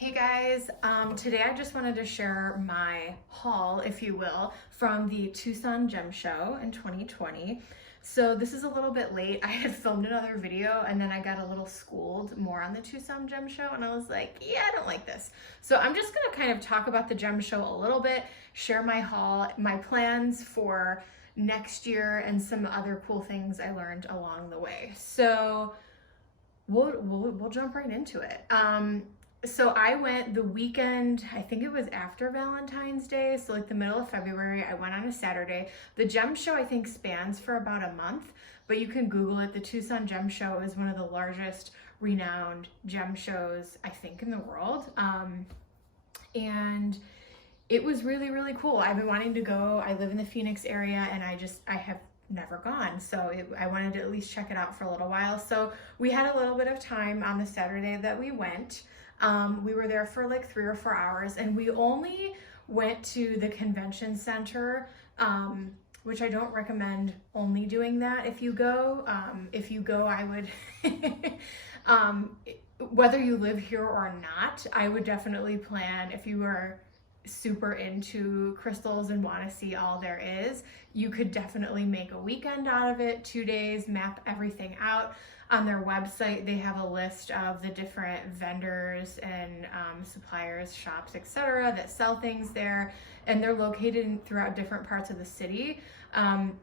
Hey guys, today I just wanted to share my haul, if you will, from the Tucson Gem Show in 2020. So this is a little bit late. I had filmed another video and then I got a little schooled more on the Tucson Gem Show and I was like, yeah, I don't like this. So I'm just gonna kind of talk about the Gem Show a little bit, share my haul, my plans for next year and some other cool things I learned along the way. So we'll jump right into it. So I went the weekend, I think it was after Valentine's Day, so like the middle of February. I went on a Saturday. The Gem Show I think spans for about a month, but you can Google it. The Tucson Gem Show is one of the largest renowned gem shows I think in the world. And it was really, really cool. I've been wanting to go. I live in the Phoenix area and I have never gone. So I wanted to at least check it out for a little while. So we had a little bit of time on the Saturday that we went. We were there for like 3 or 4 hours and we only went to the convention center, which I don't recommend only doing that if you go. I would, whether you live here or not, I would definitely plan, if you are super into crystals and want to see all there is, you could definitely make a weekend out of it, 2 days, map everything out. On their website, they have a list of the different vendors and suppliers, shops, etc. that sell things there, and they're located throughout different parts of the city.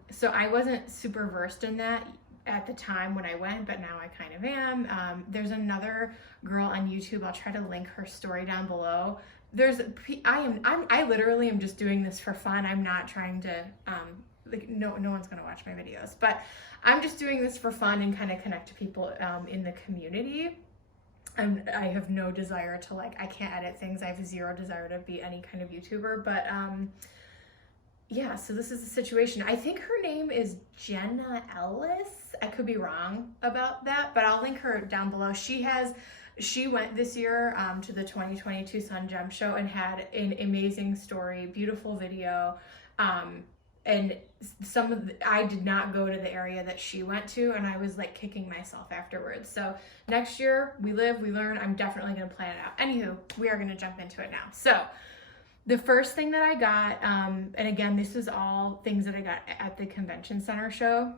So I wasn't super versed in that at the time when I went, but now I kind of am. There's another girl on YouTube. I'll try to link her story down below. I literally am just doing this for fun. I'm not trying to, no one's gonna watch my videos, but I'm just doing this for fun and kind of connect to people in the community. And I have no desire to I can't edit things. I have zero desire to be any kind of YouTuber, but yeah, so this is the situation. I think her name is Jenna Ellis. I could be wrong about that, but I'll link her down below. She went this year to the 2020 Tucson Gem Show and had an amazing story, beautiful video. And I did not go to the area that she went to, and I was like kicking myself afterwards. So next year, we live, we learn. I'm definitely gonna plan it out. Anywho, we are gonna jump into it now. So the first thing that I got, and again, this is all things that I got at the convention center show.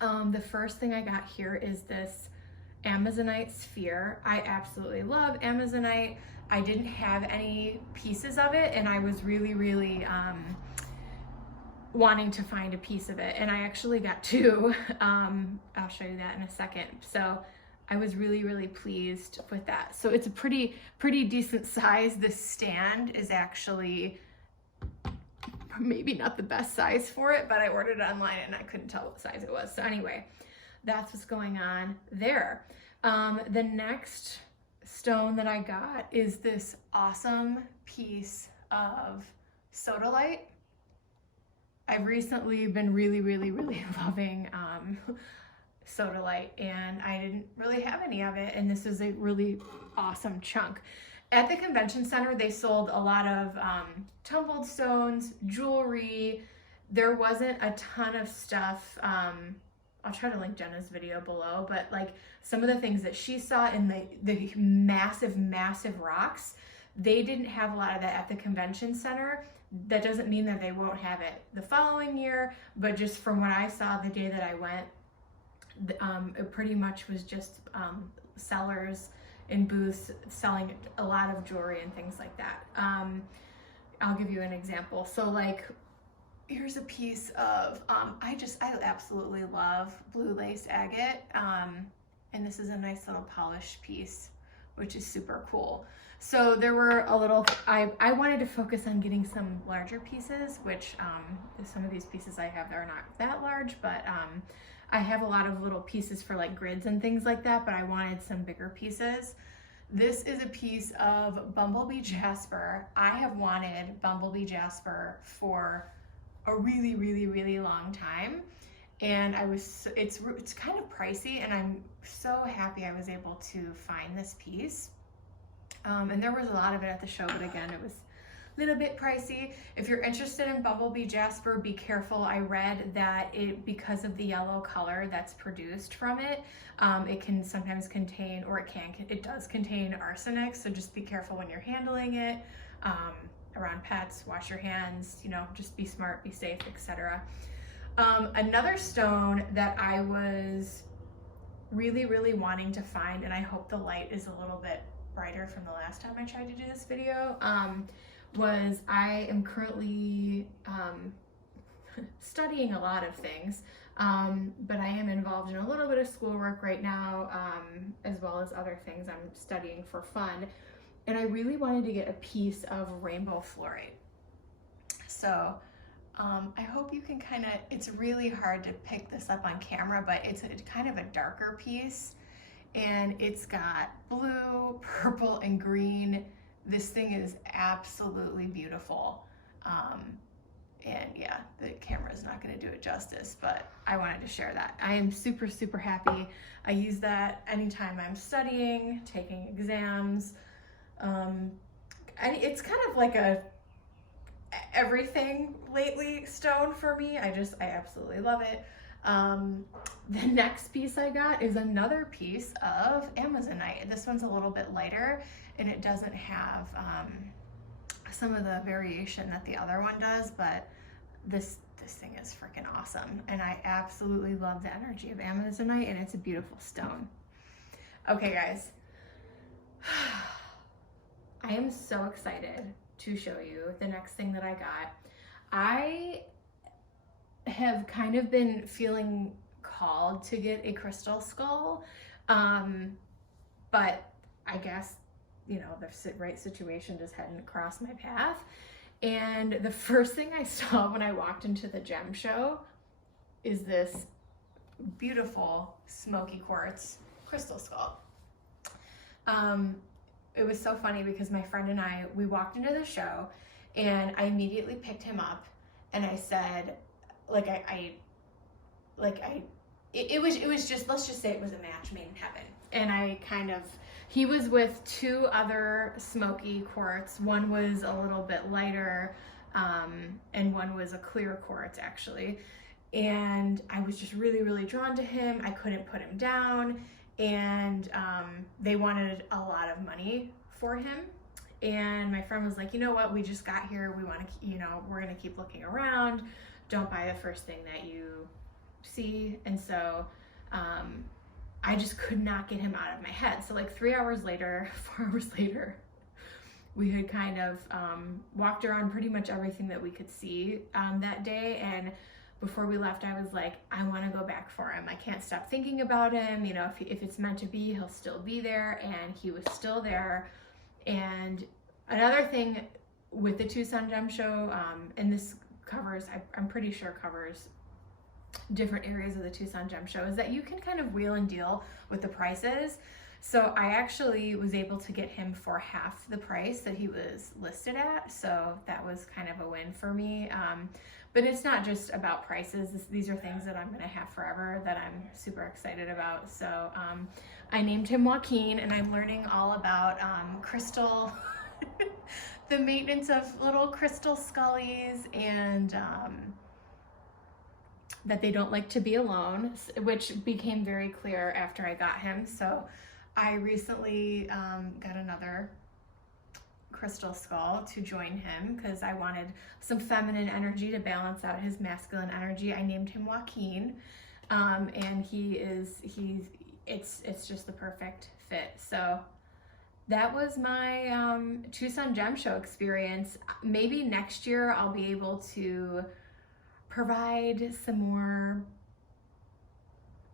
The first thing I got here is this Amazonite sphere. I absolutely love Amazonite. I didn't have any pieces of it, and I was really, really wanting to find a piece of it, and I actually got 2. I'll show you that in a second. So I was really, really pleased with that. So it's a pretty decent size. This stand is actually maybe not the best size for it, but I ordered it online and I couldn't tell what size it was. So anyway, that's what's going on there. The next stone that I got is this awesome piece of sodalite. I've recently been really, really, really loving sodalite, and I didn't really have any of it, and this is a really awesome chunk. At the convention center, they sold a lot of tumbled stones, jewelry. There wasn't a ton of stuff. I'll try to link Jenna's video below, but like some of the things that she saw in the massive, massive rocks, they didn't have a lot of that at the convention center. That doesn't mean that they won't have it the following year, but just from what I saw the day that I went, it pretty much was just sellers in booths selling a lot of jewelry and things like that. I'll give you an example. So like, here's a piece of, I absolutely love blue lace agate. And this is a nice little polished piece, which is super cool. So there were I wanted to focus on getting some larger pieces, which some of these pieces I have, they're not that large, but I have a lot of little pieces for like grids and things like that, but I wanted some bigger pieces. This is a piece of Bumblebee Jasper. I have wanted Bumblebee Jasper for a really, really, really long time. And it's kind of pricey, and I'm so happy I was able to find this piece. And there was a lot of it at the show, but again, it was little bit pricey. If you're interested in bumblebee jasper, be careful. I read that because of the yellow color that's produced from it, it can sometimes contain, or it does contain arsenic. So just be careful when you're handling it. Around pets, wash your hands, just be smart, be safe, etc. Another stone that I was really, really wanting to find, and I hope the light is a little bit brighter from the last time I tried to do this video, was I am currently studying a lot of things, but I am involved in a little bit of schoolwork right now, as well as other things I'm studying for fun. And I really wanted to get a piece of rainbow fluorite. So I hope you can it's really hard to pick this up on camera, but it's kind of a darker piece, and it's got blue, purple, and green. This thing is absolutely beautiful. And yeah, the camera is not going to do it justice, but I wanted to share that. I am super, super happy. I use that anytime I'm studying, taking exams. It's kind of like a everything lately stone for me. I absolutely love it. The next piece I got is another piece of Amazonite. This one's a little bit lighter, and it doesn't have some of the variation that the other one does, but this thing is freaking awesome, and I absolutely love the energy of Amazonite, and it's a beautiful stone. Okay, guys. I am so excited to show you the next thing that I got. I have kind of been feeling called to get a crystal skull, but I guess, the right situation just hadn't crossed my path. And the first thing I saw when I walked into the gem show is this beautiful smoky quartz crystal skull. It was so funny because my friend and we walked into the show, and I immediately picked him up, and I said, it was just, let's just say it was a match made in heaven. And he was with two other smoky quartz. One was a little bit lighter, and one was a clear quartz actually. And I was just really, really drawn to him. I couldn't put him down. And they wanted a lot of money for him. And my friend was like, you know what, we just got here. We want to, we're going to keep looking around. Don't buy the first thing that you see. And so I just could not get him out of my head. So like 4 hours later, we had kind of walked around pretty much everything that we could see that day. And before we left, I was like, I want to go back for him. I can't stop thinking about him. If it's meant to be, he'll still be there. And he was still there. And another thing with the Tucson Gem Show, and this covers, I'm pretty sure covers different areas of the Tucson Gem Show, is that you can kind of wheel and deal with the prices. So I actually was able to get him for half the price that he was listed at. So that was kind of a win for me. But it's not just about prices. These are things that I'm going to have forever that I'm super excited about. So I named him Joaquin, and I'm learning all about crystal, the maintenance of little crystal scullies, and that they don't like to be alone, which became very clear after I got him. So I recently got another crystal skull to join him because I wanted some feminine energy to balance out his masculine energy. I named him Joaquin, and it's just the perfect fit. So that was my Tucson Gem Show experience. Maybe next year I'll be able to provide some more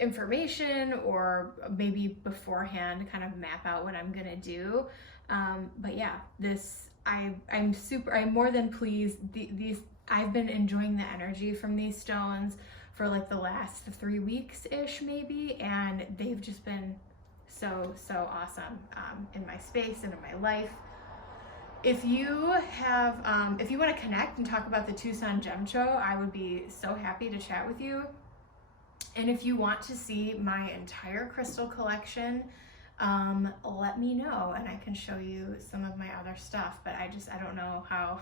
information, or maybe beforehand kind of map out what I'm gonna do. But yeah, I'm more than pleased. I've been enjoying the energy from these stones for like the last 3 weeks-ish maybe, and they've just been so awesome in my space and in my life. If you want to connect and talk about the Tucson Gem Show, I would be so happy to chat with you. And if you want to see my entire crystal collection, let me know and I can show you some of my other stuff. But I don't know how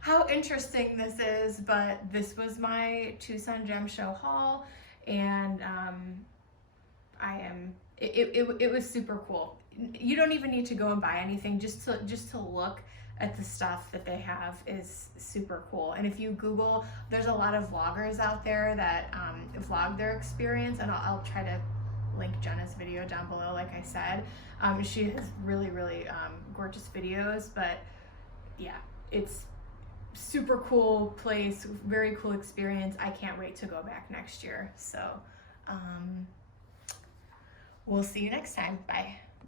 how interesting this is, but this was my Tucson Gem Show haul, and it was super cool. You don't even need to go and buy anything, just to look at the stuff that they have is super cool. And if you Google, there's a lot of vloggers out there that vlog their experience, and I'll try to link Jenna's video down below, like I said. She has really gorgeous videos, but yeah, it's super cool place, very cool experience. I can't wait to go back next year. So we'll see you next time. Bye.